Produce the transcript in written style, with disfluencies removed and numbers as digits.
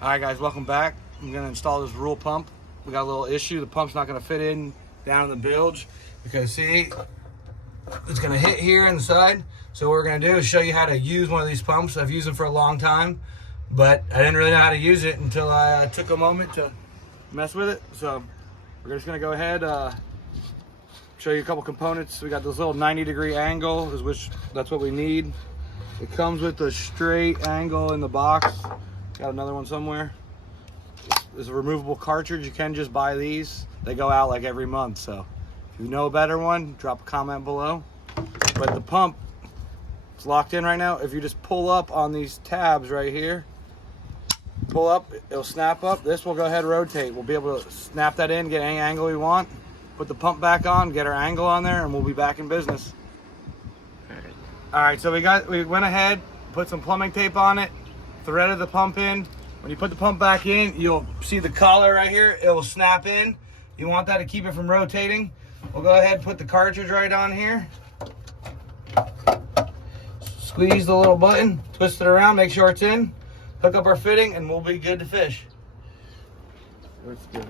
All right, guys, welcome back. I'm gonna install this Rule pump. We got a little issue. The pump's not gonna fit in down in the bilge because see, it's gonna hit here inside. So what we're gonna do is show you how to use one of these pumps. I've used them for a long time, but I didn't really know how to use it until I took a moment to mess with it. So we're just gonna go ahead, show you a couple components. We got this little 90-degree angle, which that's what we need. It comes with a straight angle in the box. Got another one somewhere. There's a removable cartridge. You can just buy these. They go out like every month. So if you know a better one, drop a comment below. But the pump, it's locked in right now. If you just pull up on these tabs right here, pull up, it'll snap up. This will go ahead and rotate. We'll be able to snap that in, get any angle we want, put the pump back on, get our angle on there, and we'll be back in business. All right, so we went ahead, put some plumbing tape on it, threaded the pump in. When you put the pump back in, you'll see the collar right here. It will snap in. You want that to keep it from rotating. We'll go ahead and put the cartridge right on here. Squeeze the little button, twist it around, make sure it's in. Hook up our fitting, and we'll be good to fish. Let's go.